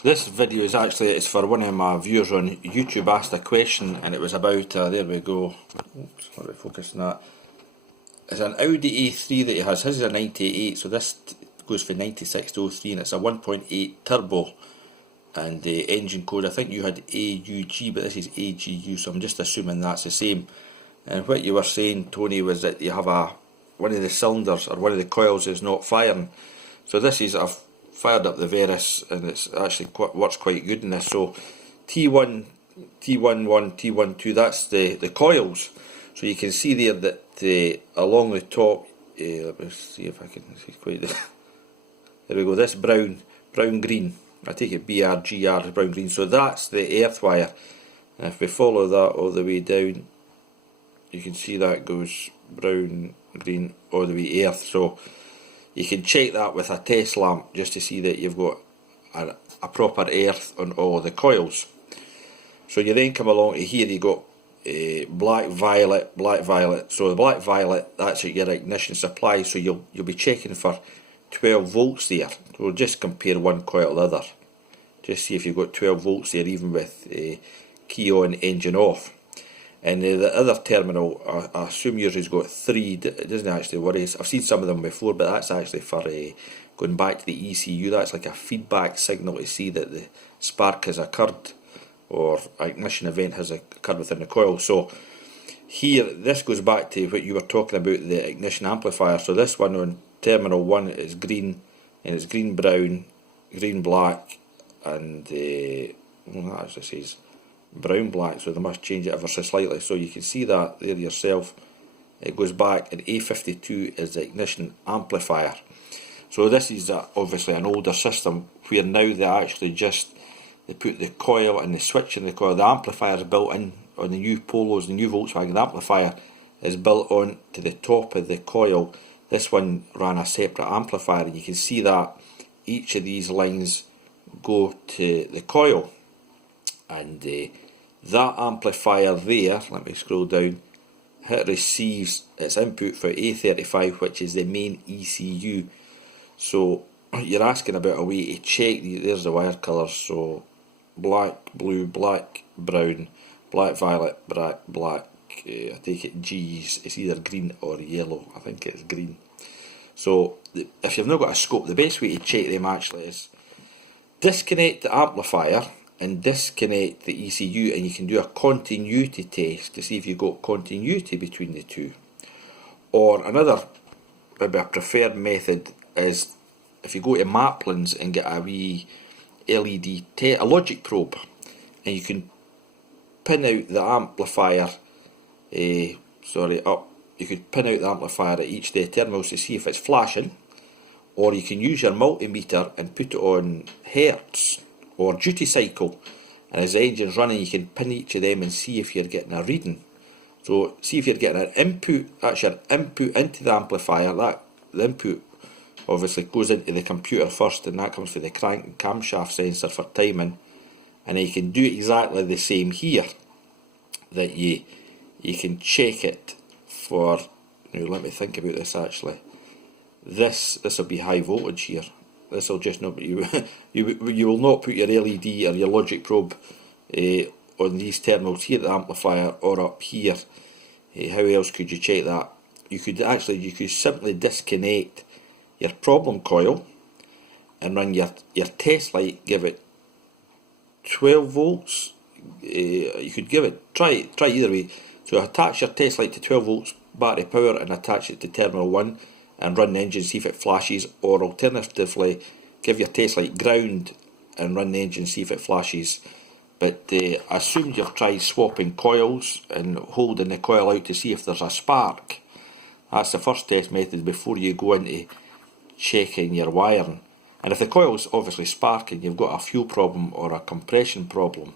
This video is actually, it's for one of my viewers on YouTube asked a question, and it was about, there we go, oops, let me focus on that. It's an Audi A3 that he has. His is a 98, so this goes for 9603, and it's a 1.8 turbo, and the engine code, I think you had AUG, but this is AGU, so I'm just assuming that's the same. And what you were saying, Tony, was that you have one of the cylinders or one of the coils is not firing. So this is, I've fired up the Verus, and it's actually works quite good in this. So T1, T11, T12, that's the coils. So you can see there that along the top, let me see if I can see quite there we go, this brown green, I take it BRGR is brown green, so that's the earth wire. And if we follow that all the way down, you can see that goes brown, green, all the way earth. So you can check that with a test lamp just to see that you've got a proper earth on all the coils. So you then come along to here, you got black violet. So the black violet, that's your ignition supply, so you'll be checking for 12 volts there. So we'll just compare one coil to the other, just see if you've got 12 volts there, even with key on, engine off. And the other terminal, I assume yours has got 3, it doesn't actually worry. I've seen some of them before, but that's actually for going back to the ECU. That's like a feedback signal to see that the spark has occurred or ignition event has occurred within the coil. So here, this goes back to what you were talking about, the ignition amplifier. So this one on terminal 1 is green, and it's green brown, green black, and well, that actually says brown black, so they must change it ever so slightly. So you can see that there yourself. It goes back, and A52 is the ignition amplifier. So this is obviously an older system where now they put the coil and the switch in the coil. The amplifier is built in on the new Polos, the new Volkswagen. The amplifier is built on to the top of the coil. This one ran a separate amplifier, and you can see that each of these lines go to the coil. And that amplifier there, let me scroll down, it receives its input for A35, which is the main ECU. So you're asking about a way to check there's the wire colours, so black, blue, black, brown, black, violet, black, I take it G's, it's either green or yellow, I think it's green. So if you've not got a scope, the best way to check them actually is disconnect the amplifier and disconnect the ECU, and you can do a continuity test to see if you've got continuity between the two. Or another, maybe a preferred method, is if you go to Maplins and get a wee LED, a logic probe, and you can pin out the amplifier, you could pin out the amplifier at each of the terminals to see if it's flashing, or you can use your multimeter and put it on hertz or duty cycle, and as the engine's running you can pin each of them and see if you're getting a reading. So see if you're getting an input, that's your input into the amplifier. The input obviously goes into the computer first, and that comes for the crank and camshaft sensor for timing. And then you can do exactly the same here, that you can check it for, now let me think about this actually. This will be high voltage here. This will just not, you will not put your LED or your logic probe on these terminals here, the amplifier, or up here. How else could you check that? You could simply disconnect your problem coil and run your test light, give it 12 volts. You could give it, try either way. So attach your test light to 12 volts battery power and attach it to terminal 1 and run the engine, see if it flashes, or alternatively give your test light ground and run the engine, see if it flashes. But assume you've tried swapping coils and holding the coil out to see if there's a spark. That's the first test method before you go into checking your wiring. And if the coil's obviously sparking, you've got a fuel problem or a compression problem.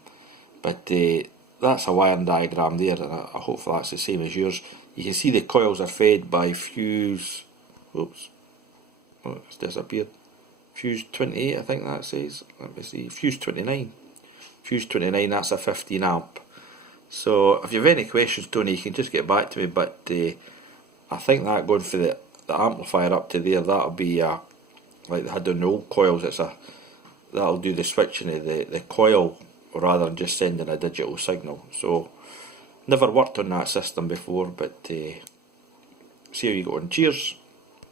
But that's a wiring diagram there, and I hope that's the same as yours. You can see the coils are fed by fuse, oops, oh, it's disappeared, fuse 28 I think that says, let me see, fuse 29, that's a 15 amp. So if you have any questions, Tony, you can just get back to me, but I think that going for the amplifier up to there, that'll be like they had on the old coils, it's that'll do the switching of the coil rather than just sending a digital signal. So never worked on that system before, but see how you go on. Cheers.